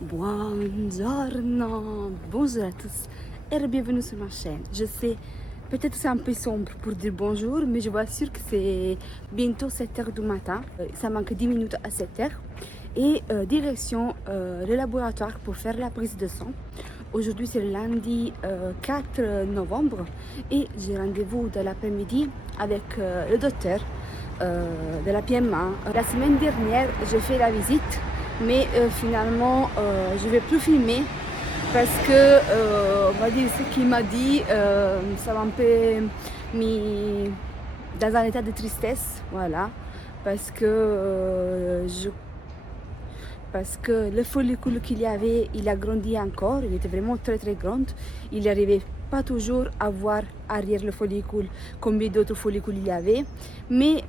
Buongiorno, bonjour à tous et bienvenue sur ma chaîne. Je sais, peut-être c'est un peu sombre pour dire bonjour, mais je vous assure que c'est bientôt 7h du matin. Ça manque 10 minutes à 7h. Et direction le laboratoire pour faire la prise de sang. Aujourd'hui c'est le lundi 4 novembre et j'ai rendez-vous de l'après-midi avec le docteur de la PMA. La semaine dernière j'ai fait la visite, mais finalement je ne vais plus filmer parce que on va dire ce qu'il m'a dit, ça m'a un peu mis dans un état de tristesse, voilà, parce que le follicule qu'il y avait, il a grandi encore, il était vraiment très très grand. Il n'arrivait pas toujours à voir arrière le follicule combien d'autres follicules il y avait, mais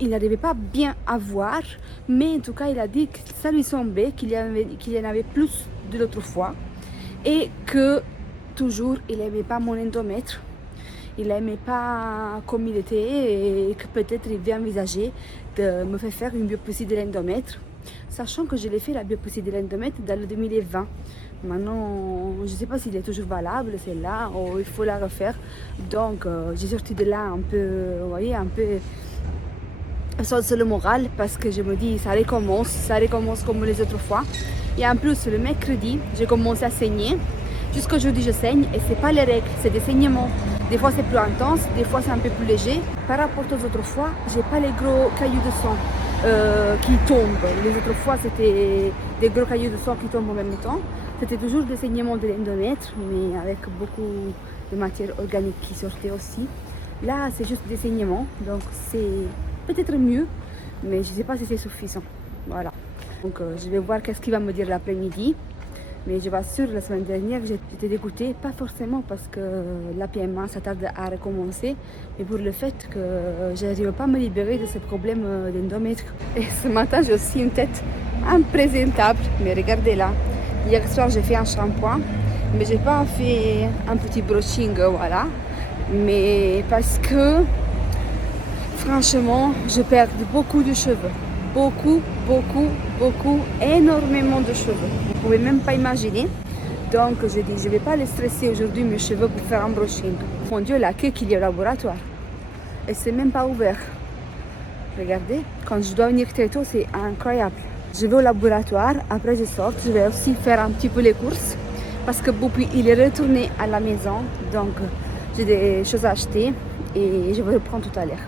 il n'arrivait pas bien à voir, mais en tout cas il a dit que ça lui semblait qu'il y en avait plus de l'autre fois et que toujours il n'aimait pas mon endomètre. Il n'aimait pas comme il était et que peut-être il va envisager de me faire une biopsie de l'endomètre, sachant que je l'ai fait la biopsie de l'endomètre dans le 2020. Maintenant, je ne sais pas s'il est toujours valable, celle-là, ou il faut la refaire. Donc, j'ai sorti de là un peu, vous voyez, un peu sur le moral, parce que je me dis, ça recommence comme les autres fois. Et en plus, le mercredi, j'ai commencé à saigner. Jusqu'aujourd'hui, je saigne et c'est pas les règles, c'est des saignements. Des fois, c'est plus intense, des fois, c'est un peu plus léger. Par rapport aux autres fois, j'ai pas les gros cailloux de sang qui tombent. Les autres fois, c'était des gros cailloux de sang qui tombent en même temps. C'était toujours des saignements de l'endomètre, mais avec beaucoup de matière organique qui sortait aussi. Là, c'est juste des saignements, donc c'est peut-être mieux, mais je ne sais pas si c'est suffisant. Voilà. Donc, je vais voir qu'est-ce qu'il va me dire l'après-midi. Mais je vous assure, la semaine dernière, j'étais dégoûtée, pas forcément parce que la PMA, ça tarde à recommencer, mais pour le fait que je n'arrive pas à me libérer de ce problème d'endomètre. Et ce matin, j'ai aussi une tête imprésentable, mais regardez là. Hier soir, j'ai fait un shampoing, mais j'ai pas fait un petit brushing, voilà. Mais parce que, franchement, je perds beaucoup de cheveux. Beaucoup, énormément de cheveux. Vous ne pouvez même pas imaginer. Donc je dis, je ne vais pas les stresser aujourd'hui mes cheveux pour faire un brushing. Mon Dieu, la queue qu'il y a au laboratoire. Et c'est même pas ouvert. Regardez, quand je dois venir très tôt, c'est incroyable. Je vais au laboratoire, après je sors, je vais aussi faire un petit peu les courses. Parce que Boupi, il est retourné à la maison. Donc j'ai des choses à acheter et je vais reprendre tout à l'heure.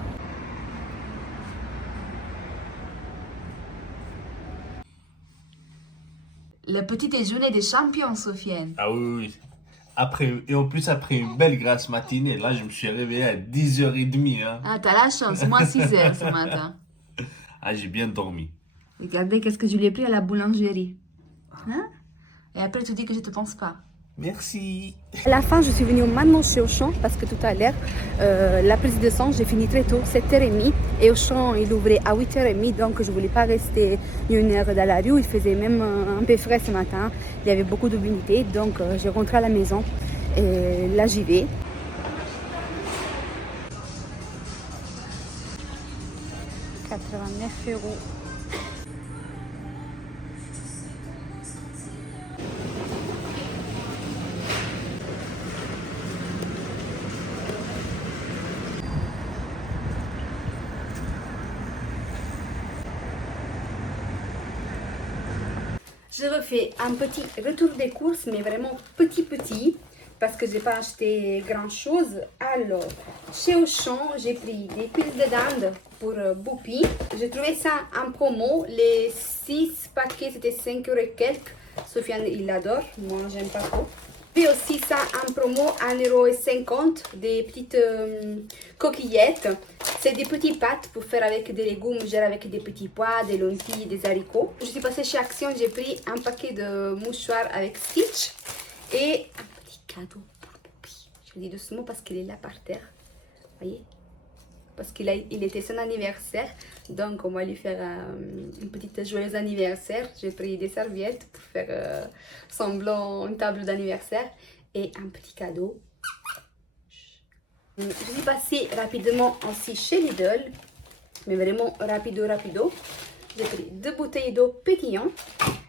Le petit déjeuner des champions, Sofiane. Ah oui, oui. Et en plus, après une belle grasse matinée, là, je me suis réveillé à 10h30. Hein. Ah, t'as la chance, moi 6h ce matin. Ah, j'ai bien dormi. Regardez qu'est-ce que je lui ai pris à la boulangerie. Hein? Et après, tu dis que je te pense pas. Merci. À la fin, je suis venue maintenant chez Auchan parce que tout à l'heure, la prise de sang, j'ai fini très tôt, 7h30. Et Auchan, il ouvrait à 8h30, donc je ne voulais pas rester une heure dans la rue. Il faisait même un peu frais ce matin. Il y avait beaucoup d'humidité, donc j'ai rentré à la maison. Et là, j'y vais. 89 €. Je refais un petit retour des courses, mais vraiment petit, parce que je n'ai pas acheté grand chose. Alors, chez Auchan, j'ai pris des piles de dinde pour Boupi. J'ai trouvé ça en promo. Les 6 paquets, c'était 5 € et quelques. Sofiane, il l'adore. Moi, j'aime pas trop. Puis aussi ça en promo à 1,50 €, des petites coquillettes. C'est des petites pâtes pour faire avec des légumes, genre avec des petits pois, des lentilles, des haricots. Je suis passée chez Action, j'ai pris un paquet de mouchoirs avec Stitch et un petit cadeau pour Boupi. Je le dis doucement parce qu'il est là par terre. Voyez? Parce qu'il était son anniversaire, donc on va lui faire une petite joyeux anniversaire. J'ai pris des serviettes pour faire semblant une table d'anniversaire et un petit cadeau. Je suis passée rapidement aussi chez Lidl, mais vraiment rapido. J'ai pris 2 bouteilles d'eau pétillante,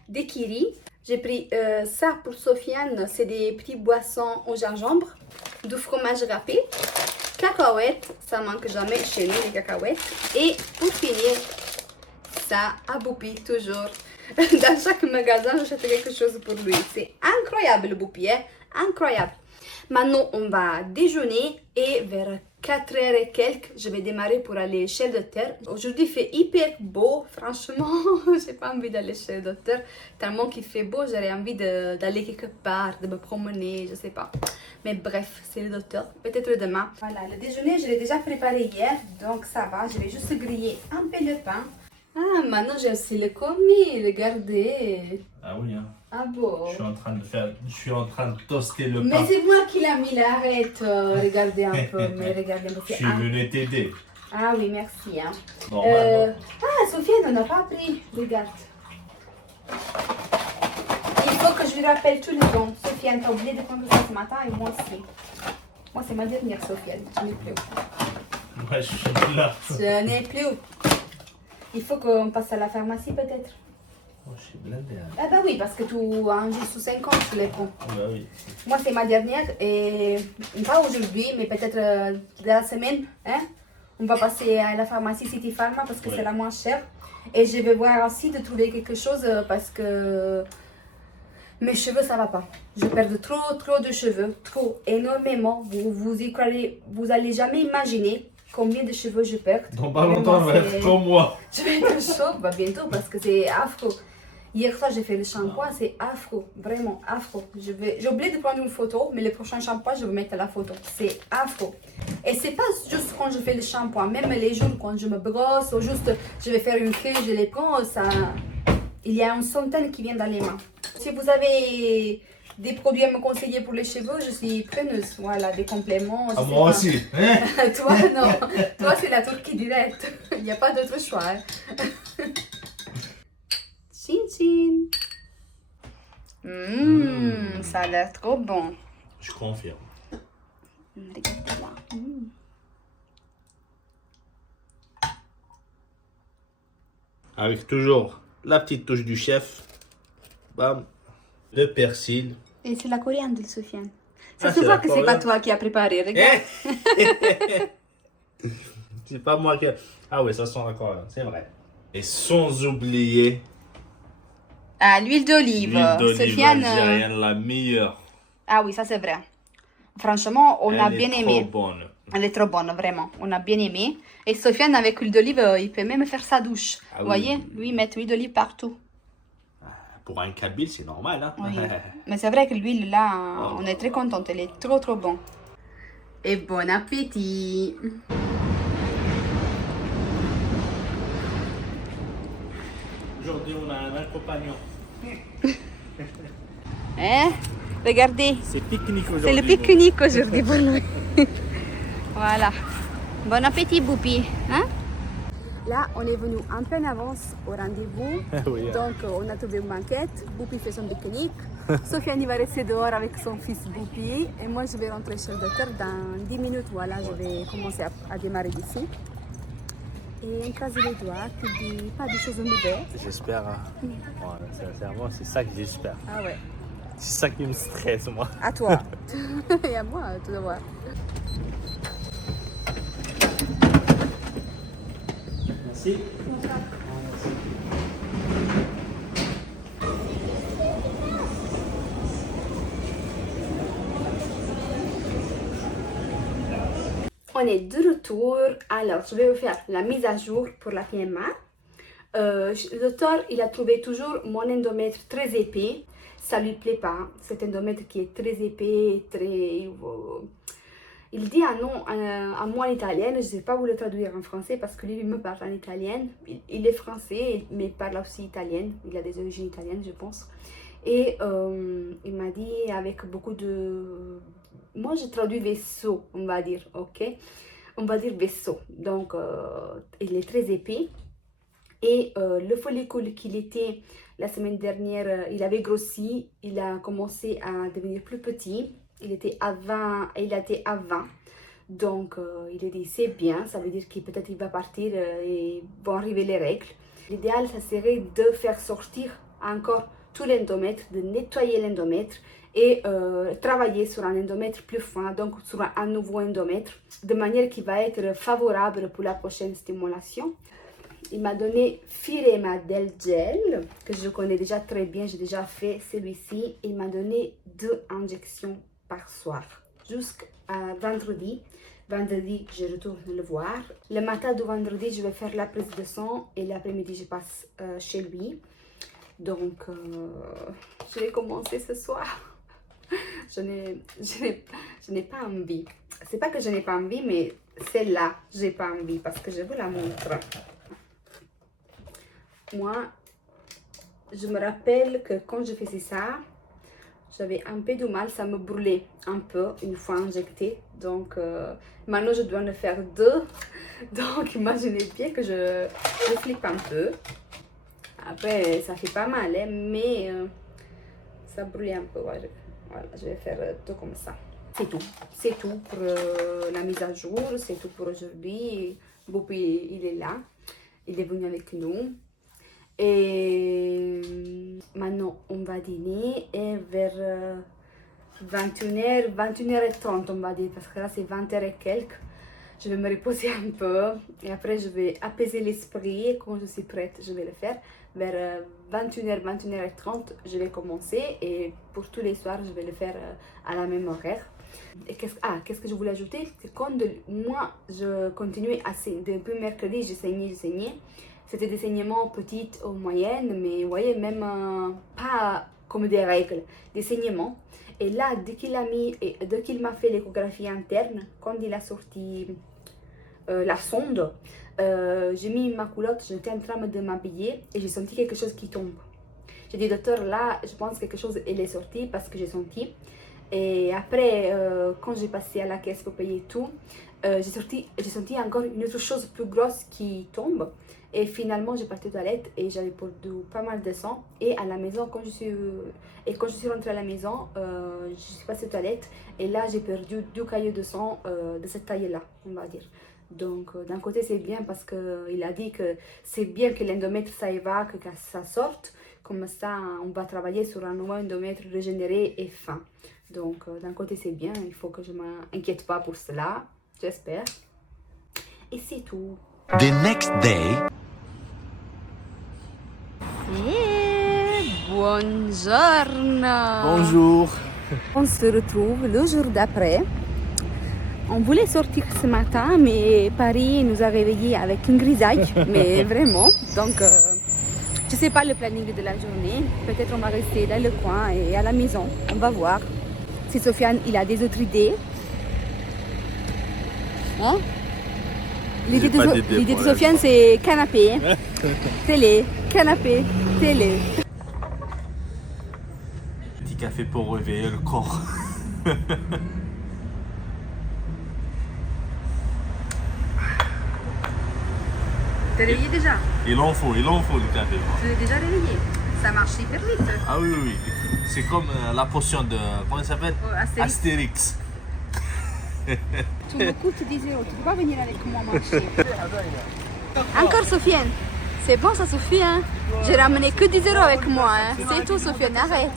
des kiris, J'ai pris ça pour Sofiane, c'est des petits boissons au gingembre, du fromage râpé, cacahuètes, ça manque jamais chez nous les cacahuètes. Et pour finir, ça à Boupi toujours. Dans chaque magasin, j'achète quelque chose pour lui. C'est incroyable le Boupi, hein? Incroyable. Maintenant, on va déjeuner et vers 4 heures et quelques, je vais démarrer pour aller chez le docteur. Aujourd'hui, il fait hyper beau. Franchement, j'ai pas envie d'aller chez le docteur. Tellement qu'il fait beau, j'aurais envie d'aller quelque part, de me promener, je sais pas. Mais bref, c'est le docteur. Peut-être demain. Voilà, le déjeuner, je l'ai déjà préparé hier. Donc ça va, je vais juste griller un peu le pain. Ah, maintenant j'ai aussi le commis, regardez. Ah oui, hein. Ah bon. Je suis en train de toaster le Mais pain. c'est moi qui l'ai mis là, arrête. Regardez un peu, mais regardez un peu. Je suis venu t'aider. Ah oui, merci. Hein. Normalement. Ah, Sofiane, on n'a pas pris. Regarde. Il faut que je lui rappelle tous les jours. Sofiane, t'as oublié de prendre ça ce matin et moi aussi. Moi, c'est ma dernière, Sofiane. Je n'ai plus. Moi, je suis là. Je n'ai plus. Il faut qu'on passe à la pharmacie peut-être. Moi, je suis blindé. Hein. Ah bah oui, parce que tu as un jour sous 50, tu les prends. Bah oui. Moi, c'est ma dernière et pas aujourd'hui, mais peut-être de la semaine. Hein? On va passer à la pharmacie City Pharma parce que c'est la moins chère. Et je vais voir aussi de trouver quelque chose parce que mes cheveux, ça va pas. Je perds trop de cheveux, trop, énormément. Vous y croirez, vous allez jamais imaginer combien de cheveux je perds. Dans pas longtemps, on va être comme moi. Je vais être chaud bientôt parce que c'est affreux. Hier soir, j'ai fait le shampoing, c'est affreux, vraiment affreux. J'ai oublié de prendre une photo, mais le prochain shampoing, je vais mettre la photo. C'est affreux. Et c'est pas juste quand je fais le shampoing, même les jours quand je me brosse, ou juste je vais faire une queue, je les prends, ça... Il y a une centaine qui viennent dans les mains. Si vous avez des produits à me conseiller pour les cheveux, je suis preneuse. Voilà, des compléments. Ah, moi pas. aussi. Hein? Toi, non. Toi, c'est la Turquie directe. Il n'y a pas d'autre choix. Hein. Chin chin. Ça a l'air trop bon. Je confirme. Regardez là. Avec toujours la petite touche du chef. Bam. Le persil. Et c'est la coriandre, Sofiane. Ça Ah, se c'est voit la que c'est pas coriandre. toi qui as préparé. Regarde. C'est pas moi qui... Ah ouais, ça sent encore, c'est vrai. Et sans oublier Ah, l'huile d'olive. l'huile d'olive Sofiane. algérienne, la meilleure. Ah oui, ça c'est vrai. Franchement, on a Elle bien est aimé. trop bonne. Elle est trop bonne, vraiment. On a bien aimé. Et Sofiane, avec l'huile d'olive, il peut même faire sa douche. Ah Vous oui. voyez, lui, il met l'huile d'olive partout. Pour un Kabyle, c'est normal. Hein? Oui. Mais c'est vrai que l'huile, là, on est très contente. Elle est trop bon. Et bon appétit. Aujourd'hui, on a un accompagnant. Hein? Regardez, C'est pique-nique aujourd'hui. c'est le pique-nique aujourd'hui pour lui. Voilà. Bon appétit, Boupi. Hein? Là, on est venu un peu en avance au rendez-vous. Oui, hein. Donc, on a trouvé une banquette. Boupi fait son pique-nique. Sofiane va rester dehors avec son fils Boupi. Et moi, je vais rentrer chez le docteur dans 10 minutes. Voilà, je vais commencer à démarrer d'ici. Et on croise les doigts qu'il dit pas de choses mauvaises. J'espère. Ouais, sincèrement, c'est ça que j'espère. Ah ouais. C'est ça qui me stresse, moi. À toi. Et à moi, tout d'abord. Merci. On est de retour. Alors, je vais vous faire la mise à jour pour la PMA. Le docteur, il a trouvé toujours mon endomètre très épais. Ça lui plaît pas. Cet endomètre qui est très épais, très... Il dit un nom à moi en italien. Je ne sais pas vous le traduire en français parce que lui, il me parle en italien. Il est français, mais il parle aussi italien. Il a des origines italiennes, je pense. Et il m'a dit avec beaucoup de... Moi, je traduis vaisseau, on va dire, ok? On va dire vaisseau. Donc, il est très épais. Et le follicule qu'il était la semaine dernière, il avait grossi. Il a commencé à devenir plus petit. Il était à 20, il était à 20. Donc, il a dit, c'est bien. Ça veut dire qu'il peut-être il va partir et vont arriver les règles. L'idéal, ça serait de faire sortir encore tout l'endomètre, de nettoyer l'endomètre et travailler sur un endomètre plus fin, donc sur un nouveau endomètre, de manière qui va être favorable pour la prochaine stimulation. Il m'a donné Firema Del Gel, que je connais déjà très bien, j'ai déjà fait celui-ci. Il m'a donné 2 injections par soir, jusqu'à vendredi. Vendredi, je retourne le voir. Le matin du vendredi, je vais faire la prise de sang et l'après-midi, je passe chez lui. Donc, je vais commencer ce soir. Je n'ai pas envie. C'est pas que je n'ai pas envie, mais celle-là, j'ai pas envie parce que je vous la montre. Moi, je me rappelle que quand je faisais ça, j'avais un peu de mal, ça me brûlait un peu une fois injecté. Donc, maintenant, je dois en faire 2. Donc, imaginez bien que je flippe un peu. Après, ça fait pas mal, hein, mais ça brûle un peu. Ouais, voilà, je vais faire tout comme ça. C'est tout. C'est tout pour la mise à jour. C'est tout pour aujourd'hui. Boupi, il est là. Il est venu avec nous. Et maintenant, on va dîner et vers 21h, 21h30, on va dire, parce que là, c'est 20h et quelques. Je vais me reposer un peu et après, je vais apaiser l'esprit. Et quand je suis prête, je vais le faire. Vers 21h, 21h30, je vais commencer et pour tous les soirs, je vais le faire à la même horaire. Et qu'est-ce que je voulais ajouter? C'est quand moi, je continuais à saigner. Depuis mercredi, je saignais. C'était des saignements petites ou moyennes, mais vous voyez, même pas comme des règles, des saignements. Et là, dès qu'il m'a fait l'échographie interne, quand il a sorti la sonde, j'ai mis ma culotte, j'étais en train de m'habiller et j'ai senti quelque chose qui tombe. J'ai dit, docteur, là, je pense que quelque chose est sorti parce que j'ai senti. Et après, quand j'ai passé à la caisse pour payer tout, j'ai senti encore une autre chose plus grosse qui tombe. Et finalement, j'ai parti aux toilettes et j'avais perdu pas mal de sang. Et à la maison, quand je suis rentrée à la maison, je suis passée aux toilettes. Et là, j'ai perdu 2 caillots de sang de cette taille-là, on va dire. Donc, d'un côté, c'est bien parce qu'il a dit que c'est bien que l'endomètre, ça évacue, que ça sorte. Comme ça, on va travailler sur un nouveau endomètre régénéré et fin. Donc, d'un côté, c'est bien. Il faut que je ne m'inquiète pas pour cela. J'espère. Et c'est tout. The next day. Buongiorno. Bonjour. On se retrouve le jour d'après. On voulait sortir ce matin, mais Paris nous a réveillés avec une grisaille, mais vraiment. Donc, je ne sais pas le planning de la journée. Peut-être on va rester dans le coin et à la maison. On va voir. Si Sofiane, il a des autres idées. Hein? L'idée de Sofiane, c'est canapé, télé, canapé, télé. Petit café pour réveiller le corps. T'es réveillé déjà? Il en faut le café. Tu es déjà réveillé. Ça marche hyper vite. Ah oui, oui. C'est comme la potion de... Comment ça s'appelle? Astérix. Tu me coûtes 10 €. Tu ne peux pas venir avec moi marcher. Encore Sofiane. C'est bon, ça suffit. Hein? J'ai ramené que 10 € avec moi. Hein? C'est tout, Sofiane. Arrête.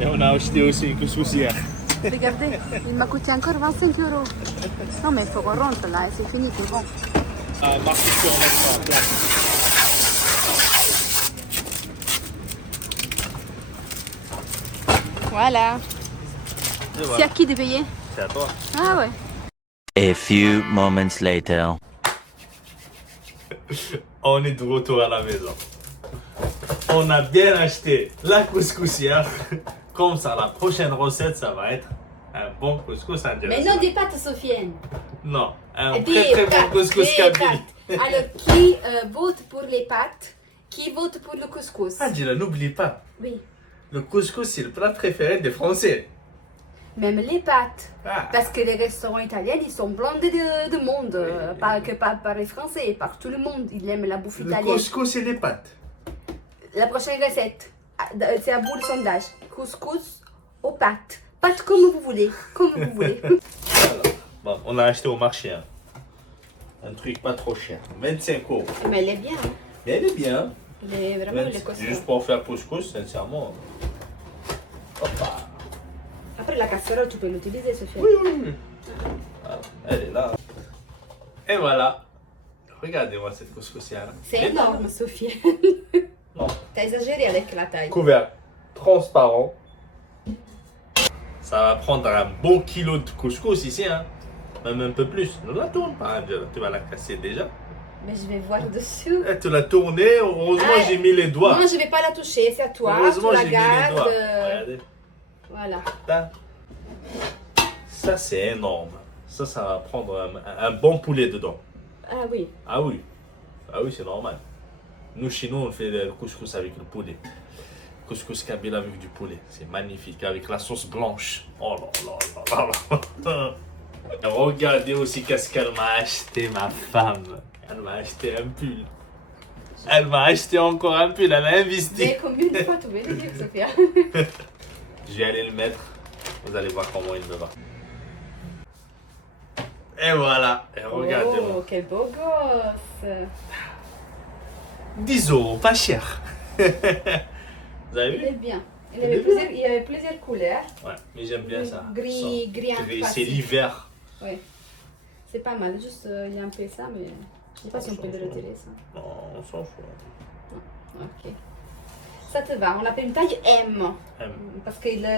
Et on a acheté aussi une couscoussière. Regardez, il m'a coûté encore 25 €. Non, mais il faut qu'on rentre là. C'est fini, c'est bon. Marqué sur l'écran. Voilà. C'est à qui de payer? C'est à toi. Ah ouais. A few moments later. On est de retour à la maison. On a bien acheté la couscoussière. Comme ça, la prochaine recette, ça va être un bon couscous indien. Mais non des pâtes, Sofiane. Non, un Des très pâtes, bon couscous des kabyle. pâtes. Alors, qui vote pour les pâtes? Qui vote pour le couscous? Ah, dis-le, n'oublie pas. Oui. Le couscous, c'est le plat préféré des Français. Même les pâtes. Ah. Parce que les restaurants italiens, ils sont blindés de monde. Pas que par les Français, par tout le monde. Ils aiment la bouffe Le italienne. couscous et les pâtes. La prochaine recette, c'est à vous le sondage. Couscous aux pâtes. Pâtes comme vous voulez. Comme vous voulez. Alors, bon, on a acheté au marché. Hein. Un truc pas trop cher. 25 €. Mais elle est bien. Hein? Mais elle est bien. Vraiment, il est costaud. Juste pour faire couscous, sincèrement. Hoppa. Après, la casserole, tu peux l'utiliser, Sophia. Oui. Ah, elle est là. Et voilà. Regardez-moi cette couscoussière. C'est énorme, Sophia. Non. T'as exagéré avec la taille. Couvert transparent. Ça va prendre un bon kilo de couscous ici, hein. Même un peu plus. Ne la tourne pas, tu vas la casser déjà. Mais je vais voir dessus. Eh, tu l'as tournée, heureusement j'ai mis les doigts. Non, je vais pas la toucher, c'est à toi. Heureusement tu la j'ai mis les gardes. doigts. Regardez. Voilà. Là. Ça c'est énorme. Ça va prendre un bon poulet dedans. Ah oui. Ah oui. Ah oui, c'est normal. Nous, chez nous, on fait le couscous avec le poulet. Couscous kabyle avec du poulet. C'est magnifique, avec la sauce blanche. Oh là là là là. Regardez aussi qu'est-ce qu'elle m'a acheté, ma femme. Elle m'a acheté un pull. Elle m'a acheté encore un pull, elle a investi. Mais combien de fois tu veux le dire, Sophia? Je vais aller le mettre. Vous allez voir comment il me va. Et voilà. Et regardez-moi. Oh, quel beau gosse. 10 euros, pas cher. Vous avez Il est vu? bien. Il Il avait est plusieurs, il y avait plusieurs couleurs. Ouais, mais j'aime bien ça. Gris, gris un Gris, peu c'est l'hiver. Oui. C'est pas mal. Juste, il y a un peu ça, mais je sais pas si on peut le retirer, ça. Non, on s'en fout. Ok. Ça te va. On l'appelle une taille M. M. Parce qu'il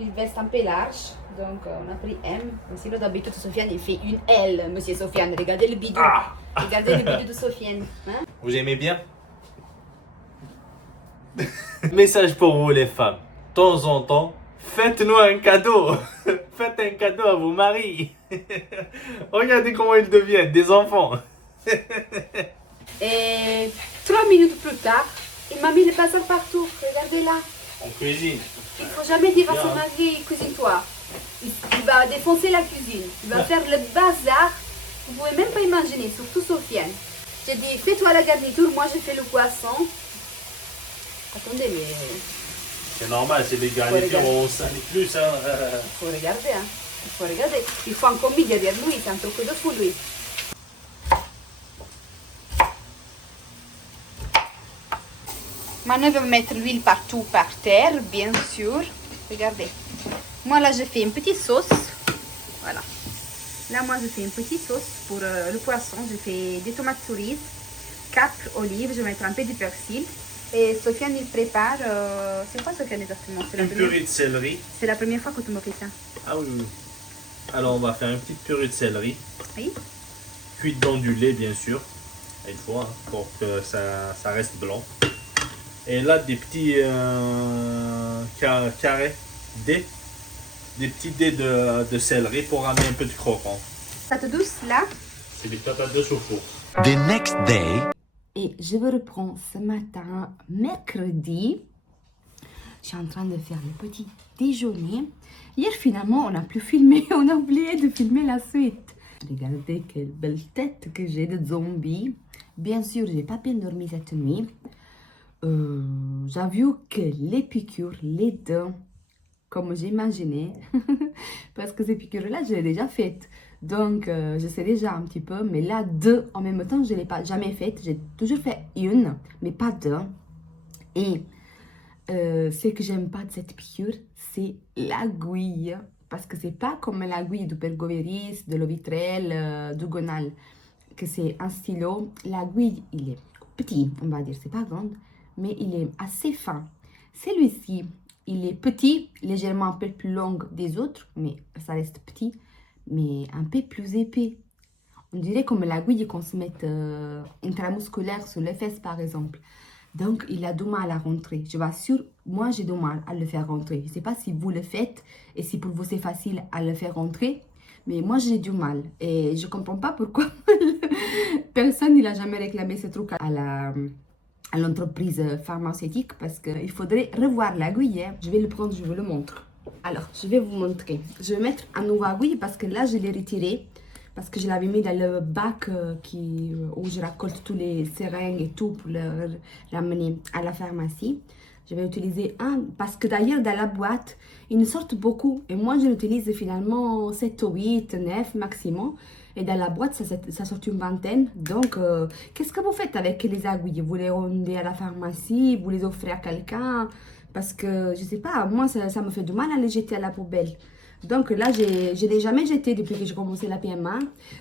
il veste un peu large. Donc, on a pris M. Mais sinon, d'habitude, Sofiane, il fait une L, monsieur Sofiane. Regardez le bidou. Ah! Regardez le bidou de Sofiane. Hein? Vous aimez bien? Message pour vous les femmes. De temps en temps, faites-nous un cadeau. Faites un cadeau à vos maris. Regardez comment ils deviennent des enfants. Et 3 minutes plus tard, il m'a mis le bazar partout. Regardez là. En cuisine. Il faut jamais dire à son Bien. mari, cuisine-toi. Il va défoncer la cuisine. Il va faire le bazar. Vous pouvez même pas imaginer, surtout Sofiane. J'ai dit, fais-toi la garniture, moi je fais le poisson. Attendez, mais C'est normal, c'est des garnitures, on salit plus. Hein. il faut regarder, hein. Il faut regarder. Il faut un commis derrière lui, c'est un truc de fou lui. Maintenant, je vais mettre l'huile partout par terre, bien sûr. Regardez. Moi, là, je fais une petite sauce. Voilà. Là, moi, je fais une petite sauce pour le poisson. Je fais des tomates cerises, 4 olives. Je vais mettre un peu de persil. Et Sofiane, il prépare... c'est quoi, Sofiane, exactement? Une purée de céleri. C'est la première fois que tu me fais ça. Ah oui, oui. Alors, on va faire une petite purée de céleri. Oui. Cuite dans du lait, bien sûr. Il faut, hein, pour que ça reste blanc. Et là, des petits carrés, des petits dés de céleri pour ramener un peu de croquant. Pâte douce, là. C'est des patates douces au four. The next day. Et je me reprends ce matin, mercredi. Je suis en train de faire le petit déjeuner. Hier, finalement, on n'a plus filmé. On a oublié de filmer la suite. Regardez quelle belle tête que j'ai de zombie. Bien sûr, j'ai pas bien dormi cette nuit. J'avoue que les piqûres, les deux, comme j'imaginais, parce que ces piqûres-là, je les ai déjà faites. Donc, je sais déjà un petit peu, mais là, deux en même temps, je ne l'ai pas jamais faites. J'ai toujours fait une, mais pas deux. Et ce que j'aime pas de cette piqûre, c'est l'aiguille. Parce que c'est pas comme l'aiguille du Pergoveris, de l'Ovitrel, du Gonal, que c'est un stylo. L'aiguille, il est petit, on va dire, c'est pas grande, mais il est assez fin. Celui-ci, il est petit, légèrement un peu plus long des autres, mais ça reste petit, mais un peu plus épais. On dirait comme l'aiguille qu'on se met intramusculaire sur les fesses, par exemple. Donc, il a du mal à rentrer. Je vous assure, moi, j'ai du mal à le faire rentrer. Je ne sais pas si vous le faites et si pour vous, c'est facile à le faire rentrer. Mais moi, j'ai du mal. Et je ne comprends pas pourquoi personne n'a jamais réclamé ce truc à l'entreprise pharmaceutique. Parce qu'il faudrait revoir l'aiguille. Hein. Je vais le prendre, je vous le montre. Alors, je vais vous montrer. Je vais mettre un nouveau aiguille parce que là, je l'ai retiré. Parce que je l'avais mis dans le bac où je récolte tous les seringues et tout pour le ramener à la pharmacie. Je vais utiliser un parce que d'ailleurs dans la boîte, ils ne sortent beaucoup. Et moi, je l'utilise finalement 7 ou 8, 9 maximum. Et dans la boîte, ça sort une vingtaine. Donc, qu'est-ce que vous faites avec les aiguilles? Vous les rendez à la pharmacie, vous les offrez à quelqu'un? Parce que, je sais pas, moi, ça me fait du mal à les jeter à la poubelle. Donc là, je l'ai jamais jeté depuis que j'ai commencé la PMA.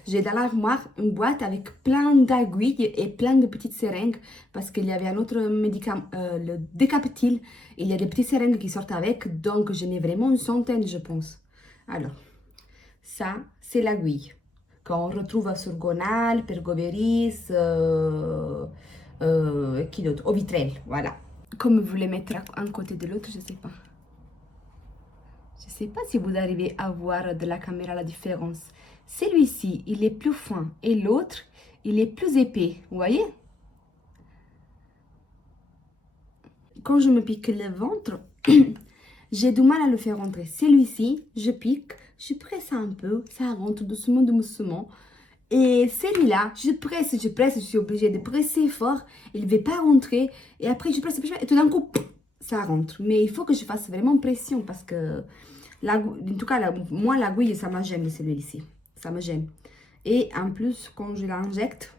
J'ai dans l'armoire une boîte avec plein d'aiguilles et plein de petites seringues. Parce qu'il y avait un autre médicament, le Decaptil. Il y a des petites seringues qui sortent avec. Donc, j'en ai vraiment une centaine, je pense. Alors, ça, c'est l'aiguille qu'on retrouve sur Gonal, Pergoveris, qui d'autre? Au Vitrel, voilà. Comme vous les mettre un côté de l'autre, je sais pas. Je sais pas si vous arrivez à voir de la caméra la différence. Celui-ci, il est plus fin et l'autre, il est plus épais, vous voyez? Quand je me pique le ventre, j'ai du mal à le faire rentrer. Celui-ci, je pique, je presse un peu, ça rentre doucement, doucement. Et celui-là, je presse, je suis obligée de presser fort. Il ne veut pas rentrer. Et après, je presse, et tout d'un coup, ça rentre. Mais il faut que je fasse vraiment pression parce que, en tout cas, moi, l'aiguille, ça me gêne, celui-ci. Ça me gêne. Et en plus, quand je l'injecte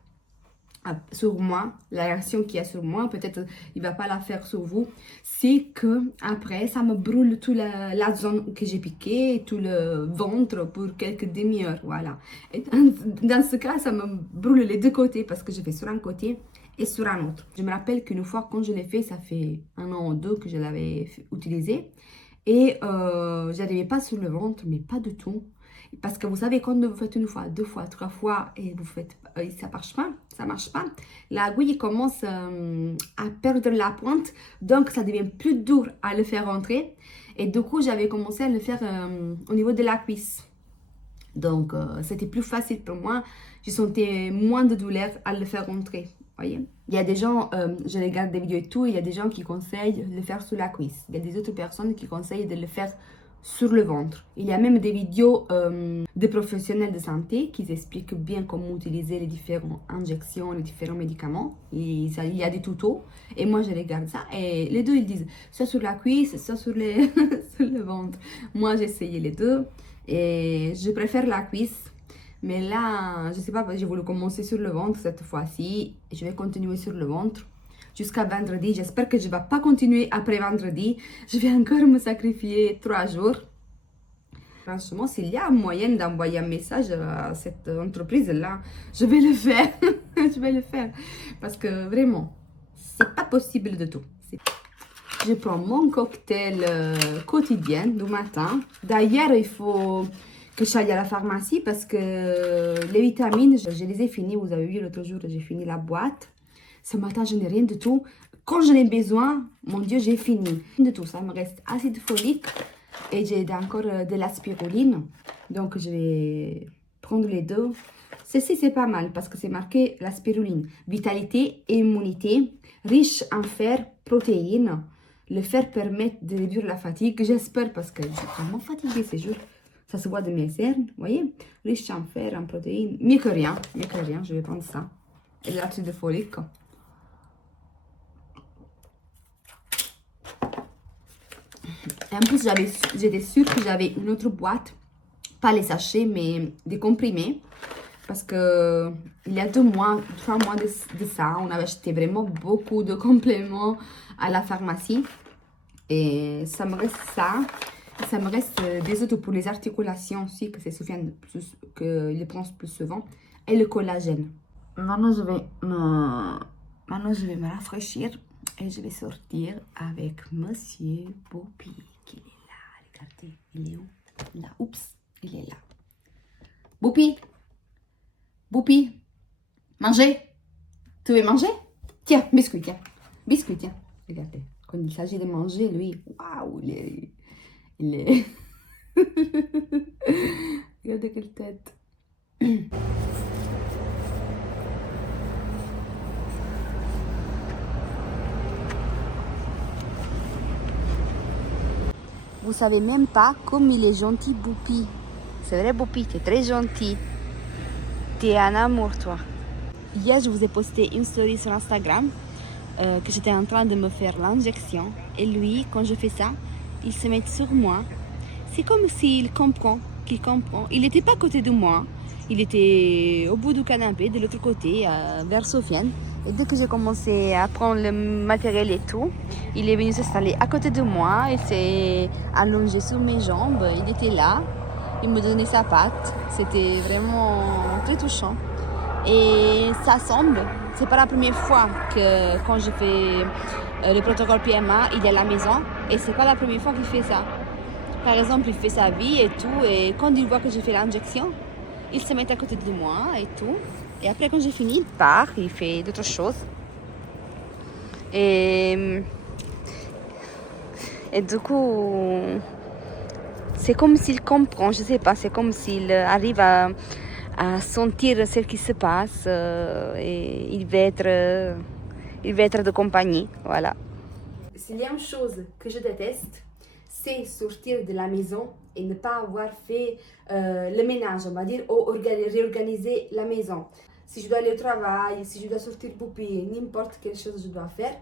sur moi, la réaction qu'il y a sur moi, peut-être il ne va pas la faire sur vous, c'est que après ça me brûle toute la zone que j'ai piqué, tout le ventre pour quelques demi-heures, voilà. Et dans ce cas, ça me brûle les deux côtés parce que je fais sur un côté et sur un autre. Je me rappelle qu'une fois, quand je l'ai fait, ça fait 1 an ou 2 que je l'avais utilisé et j'arrivais pas sur le ventre, mais pas du tout. Parce que vous savez, quand vous faites 1 fois, 2 fois, 3 fois et vous faites, ça marche pas, l'aiguille commence à perdre la pointe, donc ça devient plus dur à le faire rentrer. Et du coup, j'avais commencé à le faire au niveau de la cuisse. Donc, c'était plus facile pour moi. Je sentais moins de douleur à le faire rentrer. Voyez, il y a des gens, je regarde des vidéos et tout, il y a des gens qui conseillent de le faire sur la cuisse. Il y a des autres personnes qui conseillent de le faire sur le ventre. Il y a même des vidéos de professionnels de santé qui expliquent bien comment utiliser les différentes injections, les différents médicaments. Il y a des tutos. Et moi, je regarde ça. Et les deux, ils disent soit sur la cuisse, soit sur, sur le ventre. Moi, j'ai essayé les deux. Et je préfère la cuisse. Mais là, je sais pas, j'ai voulu commencer sur le ventre cette fois-ci. Je vais continuer sur le ventre jusqu'à vendredi. J'espère que je ne vais pas continuer après vendredi. Je vais encore me sacrifier 3 jours. Franchement, s'il y a moyen d'envoyer un message à cette entreprise-là, je vais le faire. Je vais le faire. Parce que vraiment, c'est pas possible de tout. Je prends mon cocktail quotidien du matin. D'ailleurs, il faut que j'aille à la pharmacie parce que les vitamines, je les ai finies. Vous avez vu, l'autre jour, j'ai fini la boîte. Ce matin, je n'ai rien du tout. Quand j'en ai besoin, mon Dieu, j'ai fini. De tout ça, il me reste acide folique et j'ai encore de la spiruline. Donc, je vais prendre les deux. Ceci, c'est pas mal parce que c'est marqué la spiruline. Vitalité et immunité, riche en fer, protéines. Le fer permet de réduire la fatigue, j'espère, parce que je suis vraiment fatiguée ces jours. Ça se voit de mes cernes, vous voyez. Riche en fer, en protéines. Mieux que rien, je vais prendre ça. Et l'acide folique. Et en plus, j'étais sûre que j'avais une autre boîte, pas les sachets, mais des comprimés. Parce que il y a 2 mois, 3 mois de ça, on avait acheté vraiment beaucoup de compléments à la pharmacie. Et ça me reste ça. Ça me reste des autres pour les articulations aussi, que c'est Sofiane que les pense plus souvent. Et le collagène. Maintenant, je vais me rafraîchir. Et je vais sortir avec Monsieur Boupi, qui est là. Regardez, il est où? Là, oups, il est là. Boupi, Boupi, manger. Tu veux manger? Tiens, biscuit, tiens. Biscuit, tiens. Regardez, quand il s'agit de manger, lui, waouh, il est... Regardez quelle tête. Vous savez même pas comme il est gentil, Boupi. C'est vrai, Boupi, tu es très gentil. Tu es un amour, toi. Hier, je vous ai posté une story sur Instagram que j'étais en train de me faire l'injection. Et lui, quand je fais ça, il se met sur moi. C'est comme s'il comprend, qu'il comprend. Il n'était pas à côté de moi. Il était au bout du canapé, de l'autre côté, vers Sofiane. Et dès que j'ai commencé à prendre le matériel et tout, il est venu s'installer à côté de moi. Il s'est allongé sur mes jambes. Il était là. Il me donnait sa patte. C'était vraiment très touchant. Et ça semble, c'est pas la première fois que quand je fais le protocole PMA, il est à la maison. Et c'est pas la première fois qu'il fait ça. Par exemple, il fait sa vie et tout. Et quand il voit que j'ai fait l'injection, il se met à côté de moi et tout. Et après, quand j'ai fini, il part, il fait d'autres choses. Et du coup, c'est comme s'il comprend, je sais pas, c'est comme s'il arrive à sentir ce qui se passe et il va être de compagnie, voilà. S'il y a une chose que je déteste, c'est sortir de la maison et ne pas avoir fait le ménage, on va dire, ou réorganiser la maison. Si je dois aller au travail, si je dois sortir poupée, n'importe quelle chose je dois faire,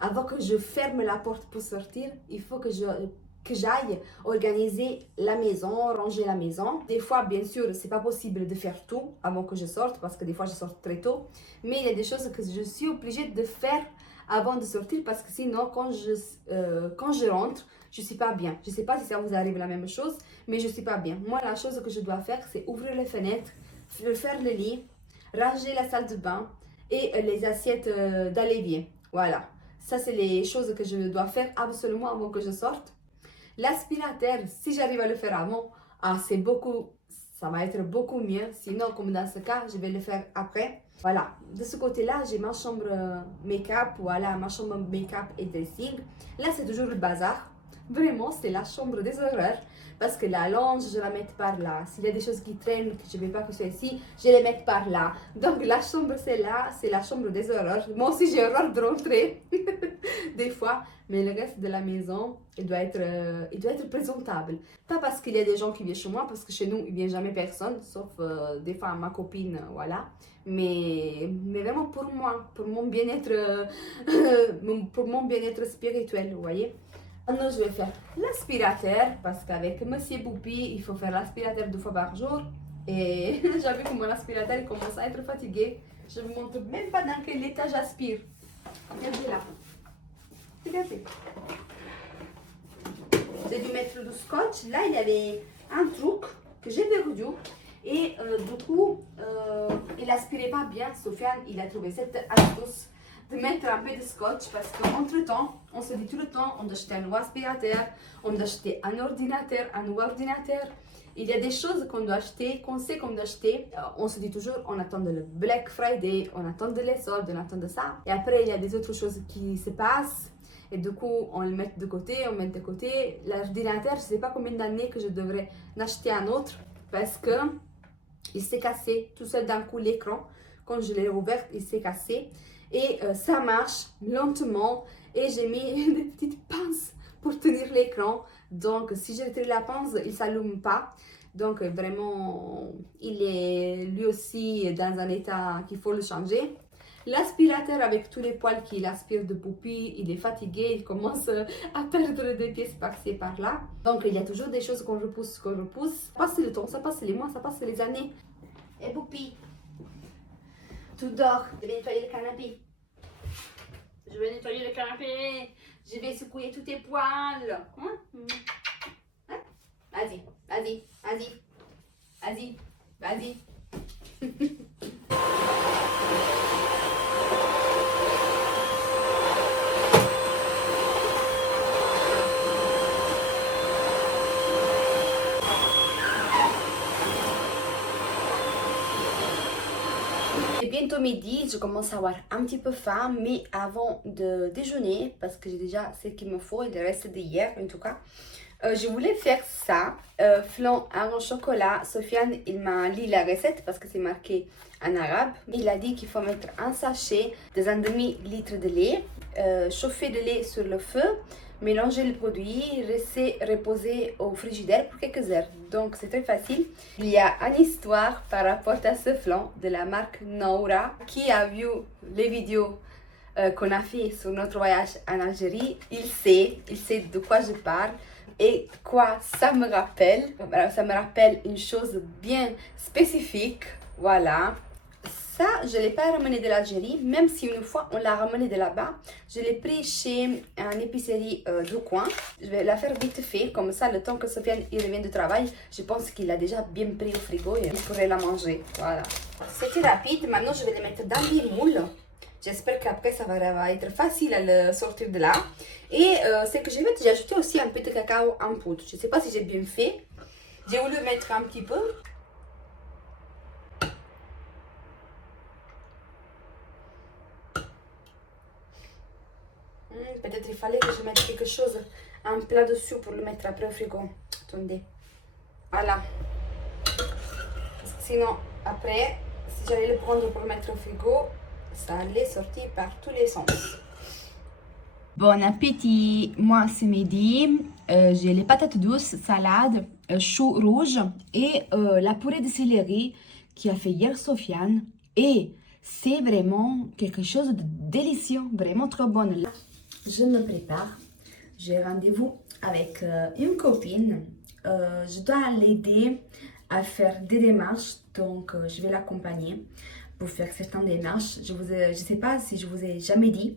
avant que je ferme la porte pour sortir, il faut que j'aille organiser la maison, ranger la maison. Des fois, bien sûr, c'est pas possible de faire tout avant que je sorte, parce que des fois, je sors très tôt. Mais il y a des choses que je suis obligée de faire avant de sortir, parce que sinon, quand je rentre, je suis pas bien. Je sais pas si ça vous arrive la même chose, mais je suis pas bien. Moi, la chose que je dois faire, c'est ouvrir les fenêtres, faire le lit, ranger la salle de bain et les assiettes d'évier. Voilà. Ça, c'est les choses que je dois faire absolument avant que je sorte. L'aspirateur, si j'arrive à le faire avant, ça va être beaucoup mieux. Sinon, comme dans ce cas, je vais le faire après. Voilà. De ce côté-là, j'ai ma chambre make-up. Voilà, ma chambre make-up et dressing. Là, c'est toujours le bazar. Vraiment, c'est la chambre des horreurs. Parce que la linge, je la mets par là. S'il y a des choses qui traînent, que je ne veux pas que ce soit ici, je les mets par là. Donc, la chambre, c'est là. C'est la chambre des horreurs. Moi aussi, j'ai horreur de rentrer. Des fois. Mais le reste de la maison, il doit être présentable. Pas parce qu'il y a des gens qui viennent chez moi, parce que chez nous, il ne vient jamais personne, sauf des fois ma copine, voilà. Mais vraiment pour moi, pour mon bien-être spirituel, vous voyez. Maintenant, je vais faire l'aspirateur, parce qu'avec Monsieur Boupi, il faut faire l'aspirateur 2 fois par jour. Et j'ai vu que mon aspirateur commence à être fatigué. Je ne vous montre même pas dans quel état j'aspire. Regardez là. Regardez. J'ai dû mettre du scotch. Là, il y avait un truc que j'ai perdu. Et du coup, il n'aspirait pas bien. Sofiane, il a trouvé cette astuce de mettre un peu de scotch, parce qu'entre temps, on se dit tout le temps, on doit acheter un nouveau aspirateur, on doit acheter un nouveau ordinateur. Il y a des choses qu'on doit acheter, qu'on sait qu'on doit acheter. On se dit toujours, on attend le Black Friday, on attend les soldes, on attend de ça. Et après, il y a des autres choses qui se passent. Et du coup, on le met de côté, on met de côté. L'ordinateur, je ne sais pas combien d'années que je devrais en acheter un autre, parce que il s'est cassé tout seul d'un coup l'écran. Quand je l'ai ouvert, il s'est cassé. Et ça marche lentement. Et j'ai mis des petites pinces pour tenir l'écran. Donc, si je retire la pince, il ne s'allume pas. Donc, vraiment, il est lui aussi dans un état qu'il faut le changer. L'aspirateur, avec tous les poils qu'il aspire de Poupie, il est fatigué, il commence à perdre des pièces par-ci et par-là. Donc, il y a toujours des choses qu'on repousse. Ça passe le temps, ça passe les mois, ça passe les années. Et Poupie, tu dors, je vais nettoyer le canapé. Je vais nettoyer le canapé. Je vais secouer tous tes poils. Hein? Vas-y, vas-y, vas-y. Vas-y, vas-y. Bientôt midi, je commence à avoir un petit peu faim, mais avant de déjeuner, parce que j'ai déjà ce qu'il me faut, et le reste d'hier en tout cas, je voulais faire ça, flan au chocolat. Sofiane, il m'a lu la recette parce que c'est marqué en arabe. Il a dit qu'il faut mettre un sachet dans un demi-litre de lait, chauffer le lait sur le feu, mélanger le produit, laisser reposer au frigidaire pour quelques heures. Donc c'est très facile. Il y a une histoire par rapport à ce flan de la marque Noura. Qui a vu les vidéos qu'on a fait sur notre voyage en Algérie, il sait de quoi je parle. Et quoi ça me rappelle? Alors, ça me rappelle une chose bien spécifique. Voilà. Ça, je ne l'ai pas ramené de l'Algérie, même si une fois on l'a ramené de là-bas. Je l'ai pris chez une épicerie du coin. Je vais la faire vite fait, comme ça, le temps que Sofiane il revient du travail, je pense qu'il a déjà bien pris au frigo et il pourrait la manger. Voilà. C'était rapide, maintenant je vais les mettre dans les moules. J'espère qu'après ça va être facile à le sortir de là. Et ce que j'ai fait, j'ai ajouté aussi un peu de cacao en poudre. Je ne sais pas si j'ai bien fait. J'ai voulu mettre un petit peu. Peut-être il fallait que je mette quelque chose, un plat dessus pour le mettre après au frigo. Attendez. Voilà. Sinon, après, si j'allais le prendre pour le mettre au frigo, ça allait sortir par tous les sens. Bon appétit. Moi, c'est midi. J'ai les patates douces, salade, choux rouges et la purée de céleri qui a fait hier Sofiane. Et c'est vraiment quelque chose de délicieux, vraiment trop bon. Je me prépare. J'ai rendez-vous avec une copine. Je dois l'aider à faire des démarches, donc je vais l'accompagner pour faire certaines démarches. Je ne sais pas si je vous ai jamais dit,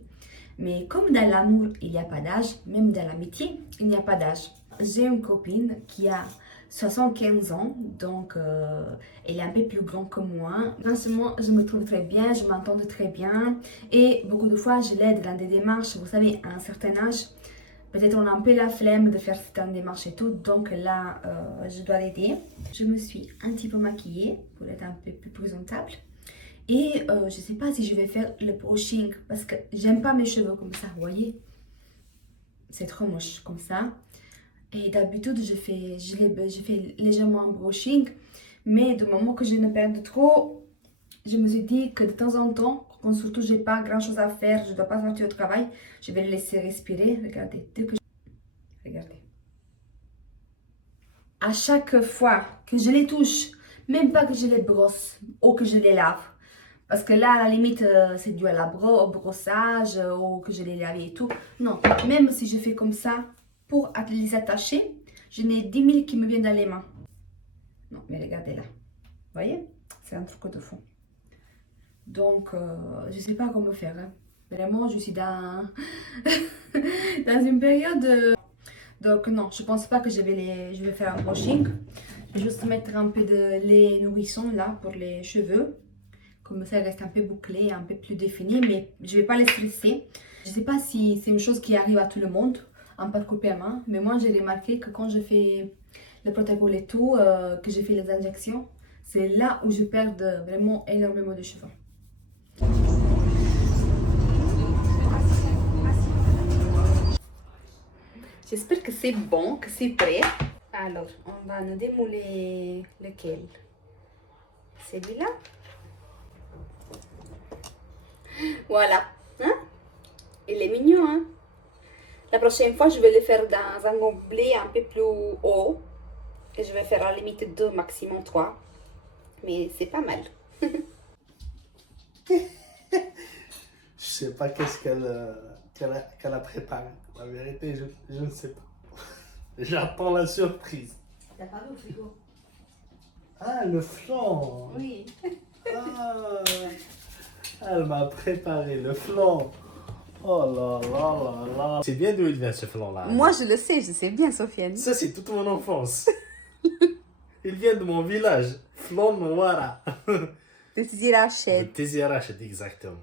mais comme dans l'amour, il n'y a pas d'âge, même dans l'amitié, il n'y a pas d'âge. J'ai une copine qui a 75 ans, donc elle est un peu plus grande que moi. Franchement, je me trouve très bien, je m'entends très bien. Et beaucoup de fois, je l'aide dans des démarches. Vous savez, à un certain âge, peut-être on a un peu la flemme de faire certaines démarches et tout. Donc là, je dois l'aider. Je me suis un petit peu maquillée pour être un peu plus présentable. Et je ne sais pas si je vais faire le brushing parce que j'aime pas mes cheveux comme ça, vous voyez. C'est trop moche comme ça. Et d'habitude, je fais légèrement un brushing. Mais du moment que je ne perds trop, je me suis dit que de temps en temps, quand surtout j'ai pas grand chose à faire, je dois pas sortir au travail, je vais le laisser respirer. Regardez, regardez. À chaque fois que je les touche, même pas que je les brosse ou que je les lave. Parce que là, à la limite, c'est dû à au brossage ou que je les lave et tout. Non, même si je fais comme ça, pour les attacher, je n'ai 10 000 qui me viennent dans les mains. Non, mais regardez là. Vous voyez? C'est un truc de fond. Donc, je ne sais pas comment faire. Hein. Vraiment, je suis dans, dans une période... Donc, non, je ne pense pas que je vais faire un brushing. Je vais juste mettre un peu de lait nourrisson là pour les cheveux. Comme ça, il reste un peu bouclé, un peu plus défini. Mais je ne vais pas les stresser. Je ne sais pas si c'est une chose qui arrive à tout le monde. En parcours à main, mais moi j'ai remarqué que quand je fais le protocole et tout, que je fais les injections, c'est là où je perds vraiment énormément de cheveux. J'espère que c'est bon, que c'est prêt. Alors, on va nous démouler lequel? Celui-là. Voilà, hein? Il est mignon, hein? La prochaine fois, je vais le faire dans un gobelet un peu plus haut. Et je vais faire à la limite 2, maximum 3. Mais c'est pas mal. Je sais pas qu'est-ce qu'elle a préparé. La vérité, je ne sais pas. J'attends la surprise. T'as pas vu au frigo? Ah, le flan. Oui. Ah, elle m'a préparé le flan. Oh là là là là. C'est bien d'où il vient ce flan-là. Moi, je le sais, je sais bien, Sofiane. Ça, c'est toute mon enfance. Il vient de mon village. Flan Noara. De Tizirachet. De Tizirachet, exactement.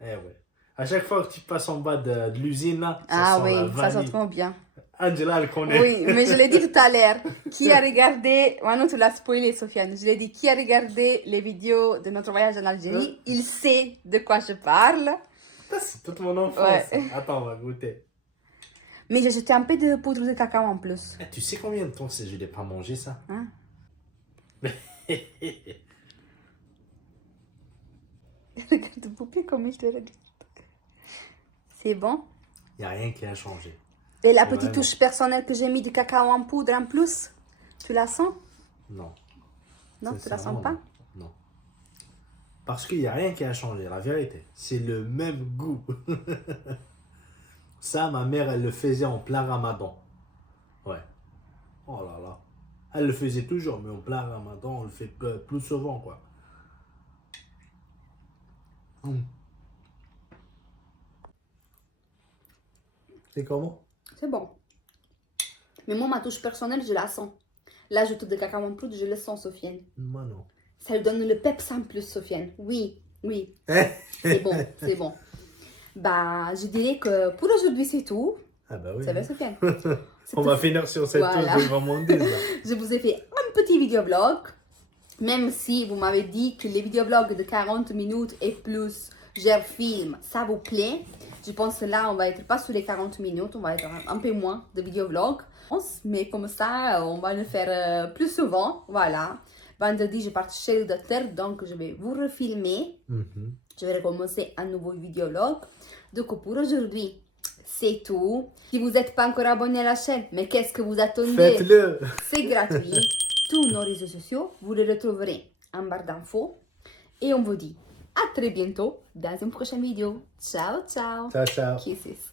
Eh ouais. À chaque fois que tu passes en bas de l'usine, là, ça sent la vanille. Ça sent trop bien. Angela, elle connaît. Oui, mais je l'ai dit tout à l'heure. Qui a regardé, maintenant tu l'as spoilé, Sofiane. Je l'ai dit, qui a regardé les vidéos de notre voyage en Algérie, il sait de quoi je parle. Ça, c'est toute mon enfance. Ouais. Attends, on va goûter. Mais j'ai jeté un peu de poudre de cacao en plus. Tu sais combien de temps je ne l'ai pas mangé, ça? Hein? Regarde, poupée, comme je te regarde. C'est bon? Il n'y a rien qui a changé. Et la petite touche personnelle que j'ai mis du cacao en poudre en plus, tu la sens? Non. Non, tu la sens pas? Non. Parce qu'il n'y a rien qui a changé, la vérité. C'est le même goût. Ça, ma mère, elle le faisait en plein ramadan. Ouais. Oh là là. Elle le faisait toujours, mais en plein ramadan, on le fait plus souvent, quoi. C'est comment? C'est bon. Mais moi, ma touche personnelle, je la sens. L'ajout de cacao en poudre, je le sens, Sofiane. Moi, non. Ça lui donne le peps en plus, Sofiane. Oui, oui. C'est bon, c'est bon. Bah, je dirais que pour aujourd'hui, c'est tout. Ah bah oui. Ça va, Sofiane? On va finir sur cette Voilà. touche de gourmandise, là. Je vous ai fait un petit vidéoblog. Même si vous m'avez dit que les vidéoblogs de 40 minutes et plus, genre film, ça vous plaît. Je pense que là, on va être pas sur les 40 minutes, on va être un peu moins de vidéoblogs. Mais comme ça, on va le faire plus souvent. Voilà. Vendredi, je pars chez le docteur, donc je vais vous refilmer. Je vais recommencer un nouveau vidéoblog. Donc pour aujourd'hui, c'est tout. Si vous n'êtes pas encore abonné à la chaîne, mais qu'est-ce que vous attendez? Faites-le. C'est gratuit. Tous nos réseaux sociaux, vous les retrouverez en barre d'infos. Et on vous dit à très bientôt dans une prochaine vidéo. Ciao, ciao. Ciao, ciao. Kisses.